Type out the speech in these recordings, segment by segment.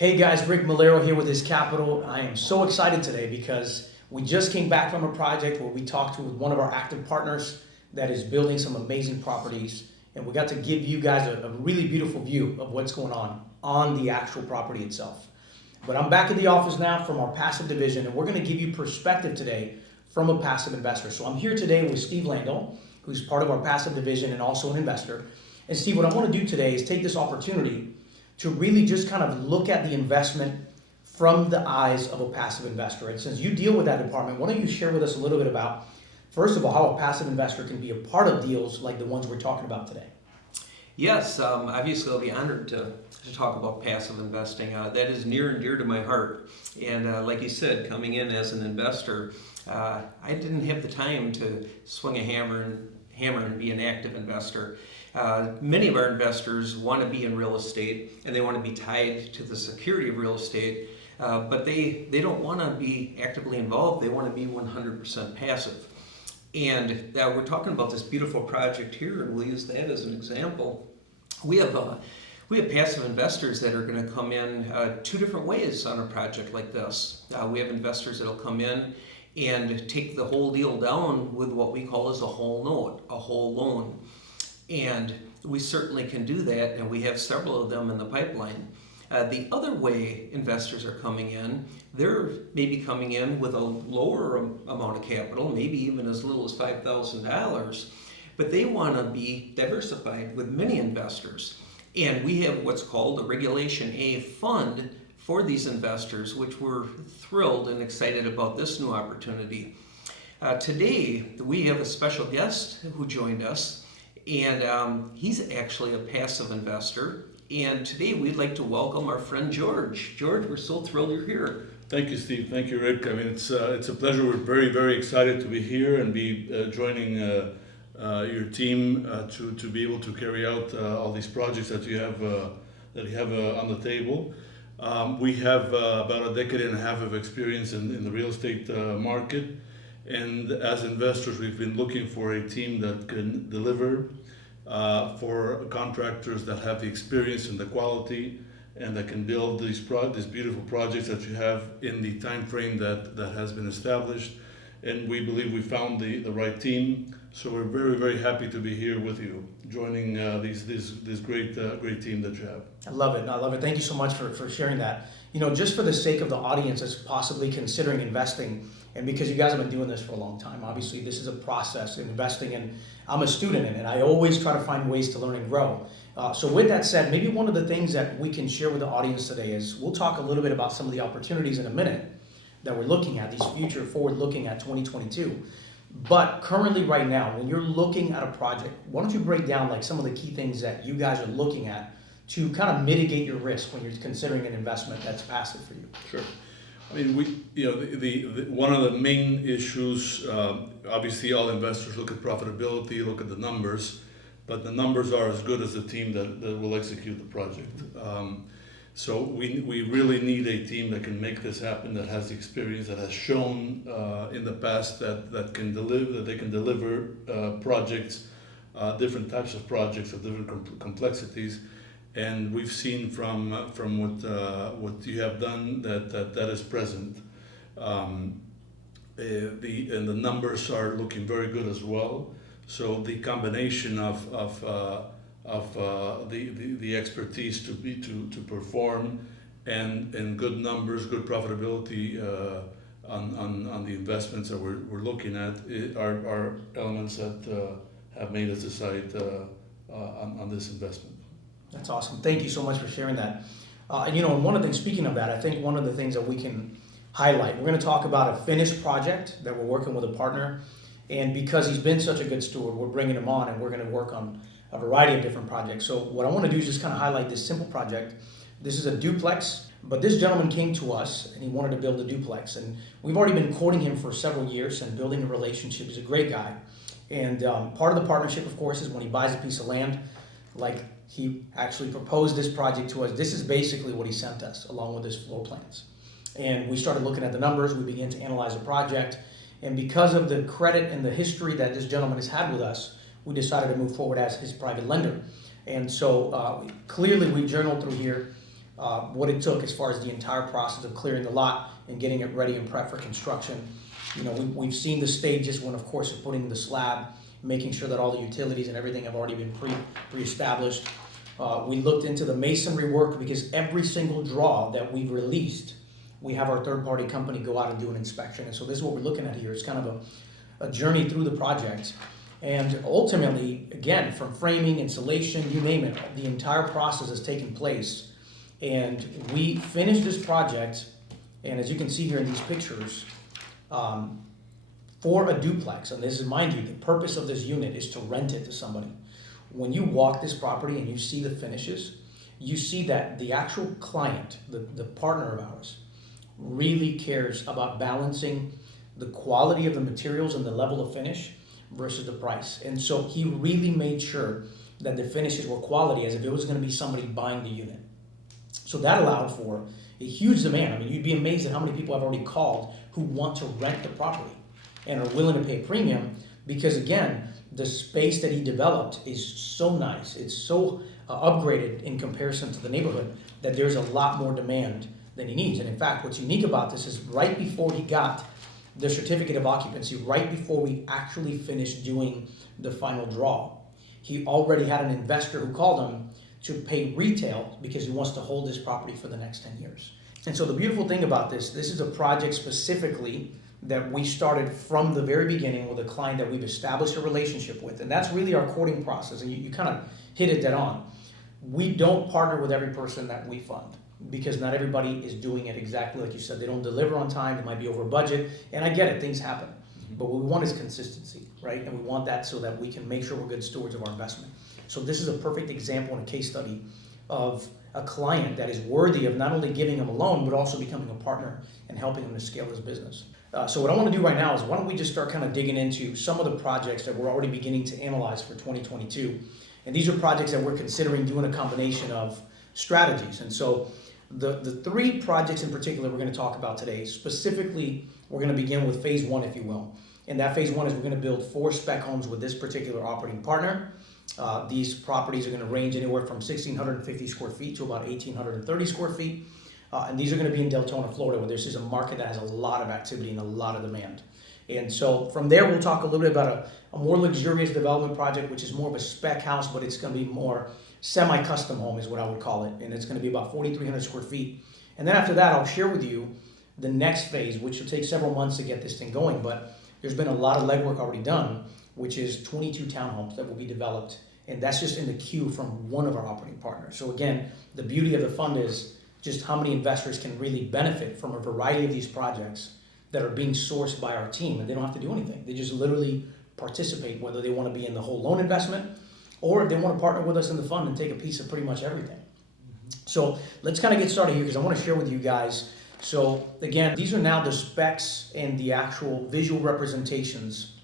Hey guys, Rick Melero here with His Capital. I am so excited today because we just came back from a project where we talked to one of our active partners that is building some amazing properties, and we got to give you guys a really beautiful view of what's going on the actual property itself. But I'm back in the office now from our passive division, and we're going to give you perspective today from a passive investor. So I'm here today with Steve Landall, who's part of our passive division and also an investor. And Steve, what I want to do today is take this opportunity to really just kind of look at the investment from the eyes of a passive investor. And since you deal with that department, why don't you share with us a little bit about, first of all, how a passive investor can be a part of deals like the ones we're talking about today? Yes, obviously I'll be honored to talk about passive investing. That is near and dear to my heart. And like you said, coming in as an investor, I didn't have the time to swing a hammer and be an active investor. Many of our investors want to be in real estate and they want to be tied to the security of real estate, but they don't want to be actively involved. They want to be 100% passive. And we're talking about this beautiful project here, and we'll use that as an example. We have passive investors that are going to come in two different ways on a project like this. We have investors that will come in and take the whole deal down with what we call as a whole note, a whole loan. And we certainly can do that, and we have several of them in the pipeline. The other way investors are coming in, they're maybe coming in with a lower amount of capital, maybe even as little as $5,000, but they want to be diversified with many investors. And we have what's called a Regulation A fund for these investors, which we're thrilled and excited about this new opportunity. Today, we have a special guest who joined us. And he's actually a passive investor. And today we'd like to welcome our friend George. George, we're so thrilled you're here. Thank you, Steve. Thank you, Rick. I mean, it's a pleasure. We're very, very excited to be here and be joining your team to be able to carry out all these projects that you have on the table. We have about a decade and a half of experience in the real estate market. And as investors, we've been looking for a team that can deliver for contractors that have the experience and the quality and that can build these beautiful projects that you have in the time frame that has been established. And we believe we found the right team. So we're very, very happy to be here with you, joining this great team that you have. I love it. I love it. Thank you so much for sharing that. You know, just for the sake of the audience that's possibly considering investing, and because you guys have been doing this for a long time, obviously this is a process in investing, and I'm a student in it. I always try to find ways to learn and grow. So with that said, maybe one of the things that we can share with the audience today is we'll talk a little bit about some of the opportunities in a minute that we're looking at, these future forward-looking at 2022. But currently right now, when you're looking at a project, why don't you break down like some of the key things that you guys are looking at to kind of mitigate your risk when you're considering an investment that's passive for you? Sure. I mean, the one of the main issues, obviously all investors look at profitability, look at the numbers, but the numbers are as good as the team that will execute the project. So we really need a team that can make this happen, that has the experience, that has shown in the past that they can deliver projects, different types of projects of different complexities. And we've seen from what you have done that is present. And the numbers are looking very good as well. So the combination of the expertise to perform and good numbers, good profitability on the investments that we're looking at are elements that have made us decide on this investment. That's awesome. Thank you so much for sharing that. And you know, one of the things, speaking of that, I think one of the things that we can highlight, we're going to talk about a finished project that we're working with a partner. And because he's been such a good steward, we're bringing him on and we're going to work on a variety of different projects. So what I want to do is just kind of highlight this simple project. This is a duplex, but this gentleman came to us and he wanted to build a duplex. And we've already been courting him for several years and building a relationship. He's a great guy. And part of the partnership, of course, is when he buys a piece of land, like he actually proposed this project to us. This is basically what he sent us along with his floor plans. And we started looking at the numbers. We began to analyze the project. And because of the credit and the history that this gentleman has had with us, we decided to move forward as his private lender. And so clearly we journaled through here what it took as far as the entire process of clearing the lot and getting it ready and prepped for construction. You know, we've seen the stages when, of course, of putting the slab, making sure that all the utilities and everything have already been pre-established. We looked into the masonry work because every single draw that we've released, we have our third-party company go out and do an inspection. And so this is what we're looking at here. It's kind of a journey through the project. And ultimately, again, from framing, insulation, you name it, the entire process has taken place. And we finished this project, and as you can see here in these pictures, for a duplex. And this is, mind you, the purpose of this unit is to rent it to somebody. When you walk this property and you see the finishes, you see that the actual client, the partner of ours, really cares about balancing the quality of the materials and the level of finish versus the price. And so he really made sure that the finishes were quality as if it was going to be somebody buying the unit. So that allowed for a huge demand. I mean, you'd be amazed at how many people I've already called who want to rent the property and are willing to pay a premium because, again, the space that he developed is so nice. It's so upgraded in comparison to the neighborhood that there's a lot more demand than he needs. And in fact, what's unique about this is right before he got the certificate of occupancy, right before we actually finished doing the final draw, he already had an investor who called him to pay retail because he wants to hold this property for the next 10 years. And so the beautiful thing about this is a project specifically that we started from the very beginning with a client that we've established a relationship with. And that's really our courting process. And you kind of hit it dead on. We don't partner with every person that we fund because not everybody is doing it exactly like you said. They don't deliver on time. It might be over budget. And I get it. Things happen. But what we want is consistency, right? And we want that so that we can make sure we're good stewards of our investment. So this is a perfect example and a case study of a client that is worthy of not only giving him a loan, but also becoming a partner and helping him to scale his business. So what I want to do right now is why don't we just start kind of digging into some of the projects that we're already beginning to analyze for 2022. And these are projects that we're considering doing a combination of strategies. And so the three projects in particular we're going to talk about today, specifically, we're going to begin with phase one, if you will. And that phase one is we're going to build 4 spec homes with this particular operating partner. These properties are going to range anywhere from 1,650 square feet to about 1,830 square feet. And these are going to be in Deltona, Florida, where this is a market that has a lot of activity and a lot of demand. And so from there, we'll talk a little bit about a more luxurious development project, which is more of a spec house, but it's going to be more semi-custom home is what I would call it. And it's going to be about 4,300 square feet. And then after that, I'll share with you the next phase, which will take several months to get this thing going. But there's been a lot of legwork already done, which is 22 townhomes that will be developed. And that's just in the queue from one of our operating partners. So again, the beauty of the fund is just how many investors can really benefit from a variety of these projects that are being sourced by our team, and they don't have to do anything. They just literally participate, whether they want to be in the whole loan investment or if they want to partner with us in the fund and take a piece of pretty much everything. So let's kind of get started here because I want to share with you guys. So again, these are now the specs and the actual visual representations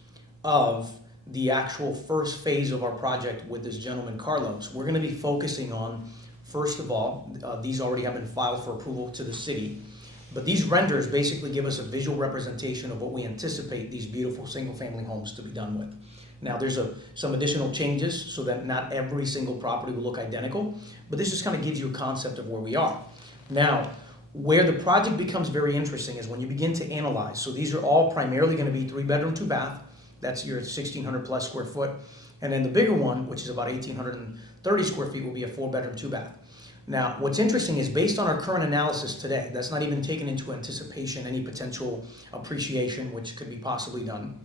of the actual first phase of our project with this gentleman, Carlos. We're going to be focusing on, first of all, these already have been filed for approval to the city. But these renders basically give us a visual representation of what we anticipate these beautiful single-family homes to be done with. Now, there's some additional changes so that not every single property will look identical, but this just kind of gives you a concept of where we are. Now, where the project becomes very interesting is when you begin to analyze. So these are all primarily going to be 3-bedroom, 2-bath. That's your 1,600 plus square foot. And then the bigger one, which is about 1,830 square feet, will be a 4-bedroom, 2-bath. Now, what's interesting is based on our current analysis today, that's not even taken into anticipation any potential appreciation, which could be possibly done.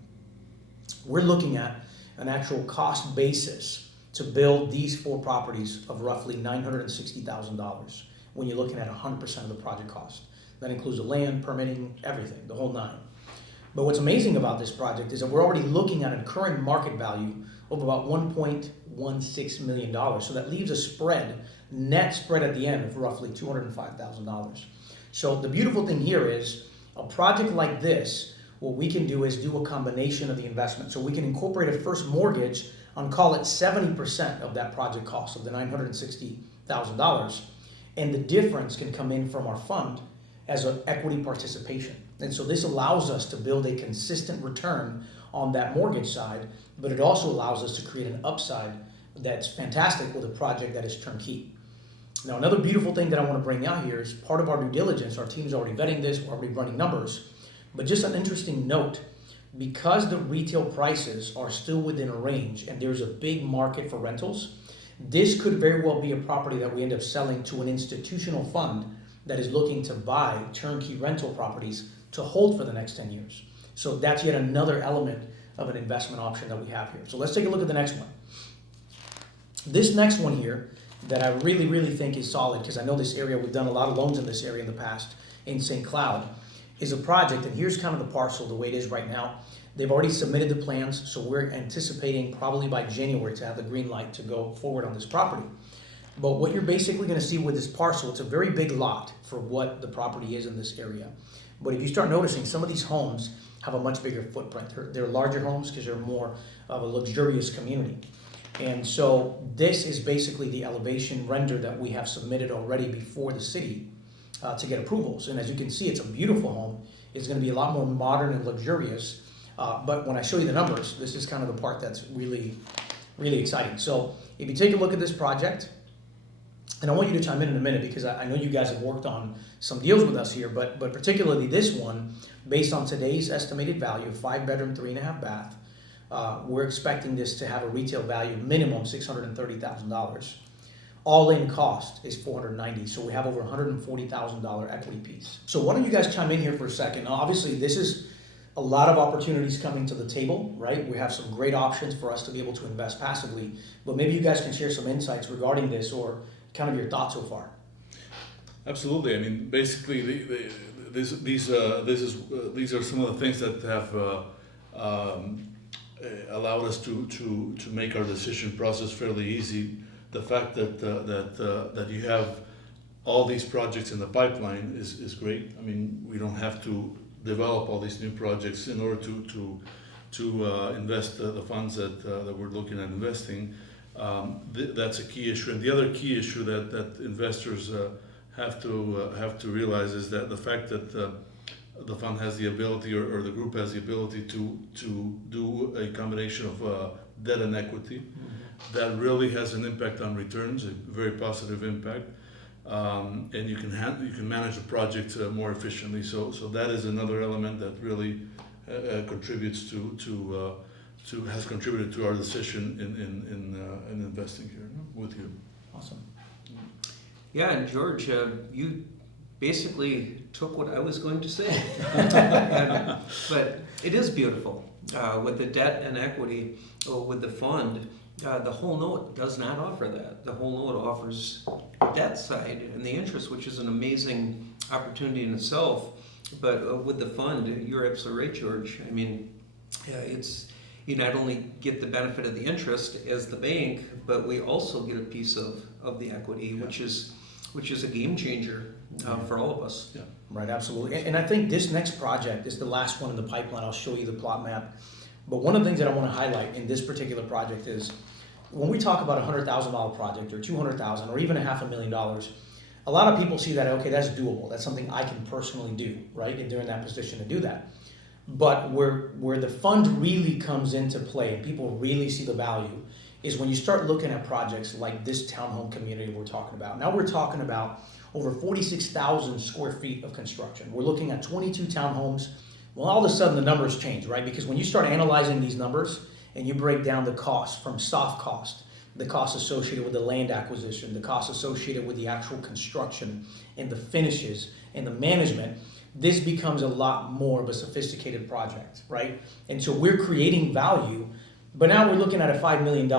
We're looking at an actual cost basis to build these 4 properties of roughly $960,000 when you're looking at 100% of the project cost. That includes the land, permitting, everything, the whole 9. But what's amazing about this project is that we're already looking at a current market value of about $1.16 million. So that leaves a spread, net spread at the end of roughly $205,000. So the beautiful thing here is a project like this, what we can do is do a combination of the investment. So we can incorporate a first mortgage on, call it 70% of that project cost of the $960,000. And the difference can come in from our fund as an equity participation. And so this allows us to build a consistent return on that mortgage side, but it also allows us to create an upside that's fantastic with a project that is turnkey. Now, another beautiful thing that I want to bring out here is part of our due diligence. Our team's already vetting this, we're already running numbers. But just an interesting note, because the retail prices are still within a range and there's a big market for rentals, this could very well be a property that we end up selling to an institutional fund that is looking to buy turnkey rental properties to hold for the next 10 years. So that's yet another element of an investment option that we have here. So let's take a look at the next one. This next one here that I really, really think is solid, because I know this area, we've done a lot of loans in this area in the past, in St. Cloud, is a project, and here's kind of the parcel the way it is right now. They've already submitted the plans, so we're anticipating probably by January to have the green light to go forward on this property. But what you're basically going to see with this parcel, it's a very big lot for what the property is in this area. But if you start noticing, some of these homes have a much bigger footprint. They're larger homes because they're more of a luxurious community. And so this is basically the elevation render that we have submitted already before the city to get approvals. And as you can see, it's a beautiful home. It's going to be a lot more modern and luxurious. But when I show you the numbers, this is kind of the part that's really, really exciting. So if you take a look at this project, and I want you to chime in a minute because I know you guys have worked on some deals with us here, but particularly this one, based on today's estimated value of 5-bedroom, 3.5 bath, we're expecting this to have a retail value minimum $630,000. All-in cost is $490,000, so we have over $140,000 equity piece. So why don't you guys chime in here for a second? Now, obviously, this is a lot of opportunities coming to the table, right? We have some great options for us to be able to invest passively, but maybe you guys can share some insights regarding this or kind of your thoughts so far. Absolutely. I mean, basically, these are some of the things that have allowed us to make our decision process fairly easy. The fact that you have all these projects in the pipeline is great. I mean, we don't have to develop all these new projects in order to invest the funds that we're looking at investing. That's a key issue. And the other key issue that investors have to realize is that the fact that the fund has the ability, or the group has the ability to do a combination of debt and equity, that really has an impact on returns, a very positive impact, and you can manage the project more efficiently. So that is another element that really contributes has contributed to our decision in investing here with you. Awesome. Yeah, and George, you basically took what I was going to say. But it is beautiful. With the debt and equity, with the fund, the whole note does not offer that. The whole note offers debt side and the interest, which is an amazing opportunity in itself. But with the fund, you're absolutely right, George. I mean, you not only get the benefit of the interest as the bank, but we also get a piece of the equity, which is a game changer for all of us. Yeah. Right, absolutely. And I think this next project is the last one in the pipeline. I'll show you the plot map. But one of the things that I want to highlight in this particular project is when we talk about a $100,000 project or $200,000 or even $500,000, a lot of people see that, okay, that's doable. That's something I can personally do, right? And they're in that position to do that. But where the fund really comes into play and people really see the value is when you start looking at projects like this townhome community we're talking about. Now we're talking about over 46,000 square feet of construction. We're looking at 22 townhomes. Well, all of a sudden the numbers change, right? Because when you start analyzing these numbers and you break down the cost from soft cost, the cost associated with the land acquisition, the cost associated with the actual construction and the finishes and the management, this becomes a lot more of a sophisticated project, right? And so we're creating value, but now we're looking at a $5 million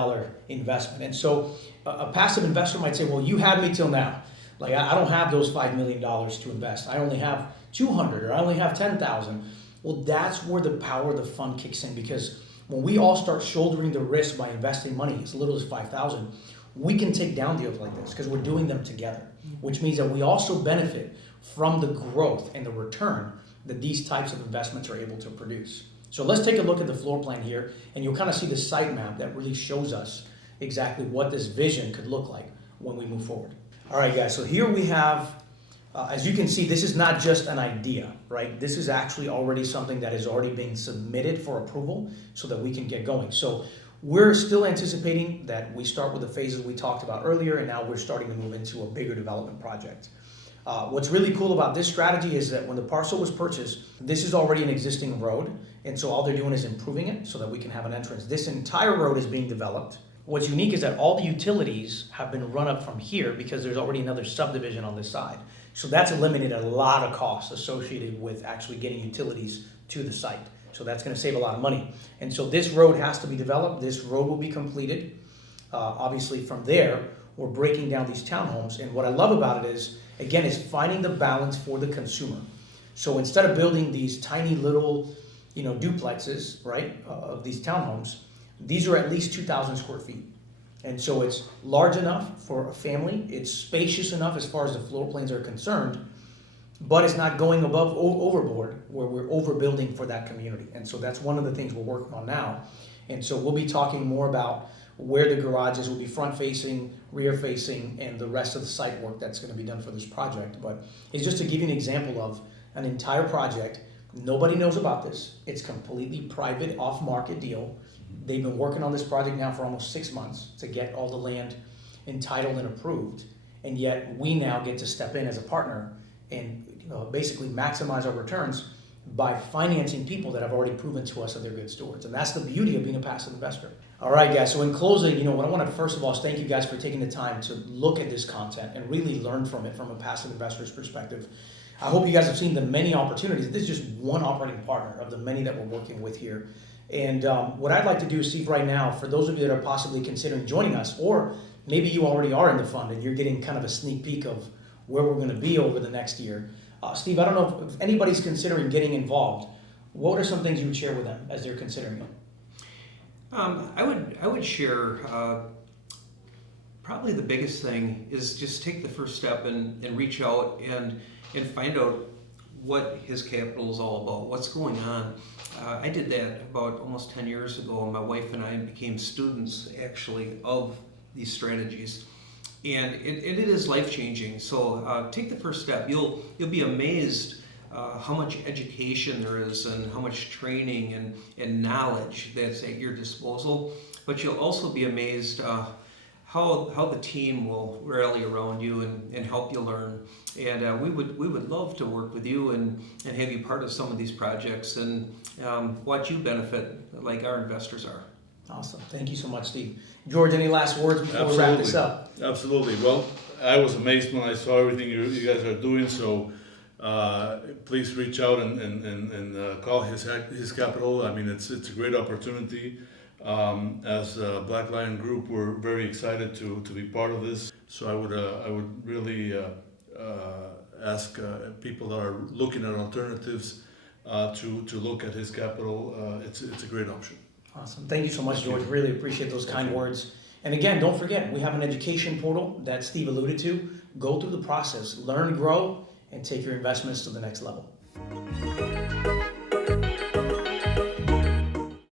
investment. And so a passive investor might say, well, you had me till now. Like, I don't have those $5 million to invest. I only have 200 or I only have 10,000. Well, that's where the power of the fund kicks in, because when we all start shouldering the risk by investing money as little as 5,000, we can take down deals like this because we're doing them together, which means that we also benefit from the growth and the return that these types of investments are able to produce. So let's take a look at the floor plan here, and you'll kind of see the site map that really shows us exactly what this vision could look like when we move forward. All right, guys, so here we have, as you can see, this is not just an idea, right? This is actually already something that is already being submitted for approval so that we can get going. So we're still anticipating that we start with the phases we talked about earlier, and now we're starting to move into a bigger development project. What's really cool about this strategy is that when the parcel was purchased, this is already an existing road, and so all they're doing is improving it so that we can have an entrance. This entire road is being developed. What's unique is that all the utilities have been run up from here because there's already another subdivision on this side. So that's eliminated a lot of costs associated with actually getting utilities to the site. So that's going to save a lot of money. And so this road has to be developed. This road will be completed. Obviously from there, we're breaking down these townhomes. And what I love about it is, again, is finding the balance for the consumer. So instead of building these tiny little, duplexes, right, of these townhomes, these are at least 2,000 square feet. And so it's large enough for a family, it's spacious enough as far as the floor plans are concerned, but it's not going overboard where we're overbuilding for that community. And so that's one of the things we're working on now. And so we'll be talking more about where the garages will be front facing, rear facing, and the rest of the site work that's going to be done for this project. But it's just to give you an example of an entire project. Nobody knows about this. It's completely private, off-market deal. They've been working on this project now for almost 6 months to get all the land entitled and approved, and yet we now get to step in as a partner and basically maximize our returns by financing people that have already proven to us that they're good stewards. And that's the beauty of being a passive investor. All right, guys, so in closing, what I want to first of all is thank you guys for taking the time to look at this content and really learn from it from a passive investor's perspective. I hope you guys have seen the many opportunities. This is just one operating partner of the many that we're working with here. And what I'd like to do, Steve, right now, for those of you that are possibly considering joining us, or maybe you already are in the fund and you're getting kind of a sneak peek of where we're going to be over the next year. Steve, I don't know if anybody's considering getting involved. What are some things you would share with them as they're considering it? I would share probably the biggest thing is just take the first step and reach out and find out what his capital is all about, what's going on. I did that about almost 10 years ago, and my wife and I became students actually of these strategies. And it is life-changing. So take the first step. You'll be amazed how much education there is and how much training and knowledge that's at your disposal. But you'll also be amazed how the team will rally around you and help you learn. And we would love to work with you and have you part of some of these projects and watch you benefit like our investors are. Awesome. Thank you so much, Steve. George, any last words before we wrap this up? Absolutely. Well, I was amazed when I saw everything you guys are doing. So please reach out and call his capital. I mean, it's a great opportunity. As a Black Lion Group, we're very excited to be part of this. So I would really ask people that are looking at alternatives to look at his capital. It's a great option. Awesome. Thank you so much, George. Really appreciate those kind words. And again, don't forget, we have an education portal that Steve alluded to. Go through the process, learn, grow, and take your investments to the next level.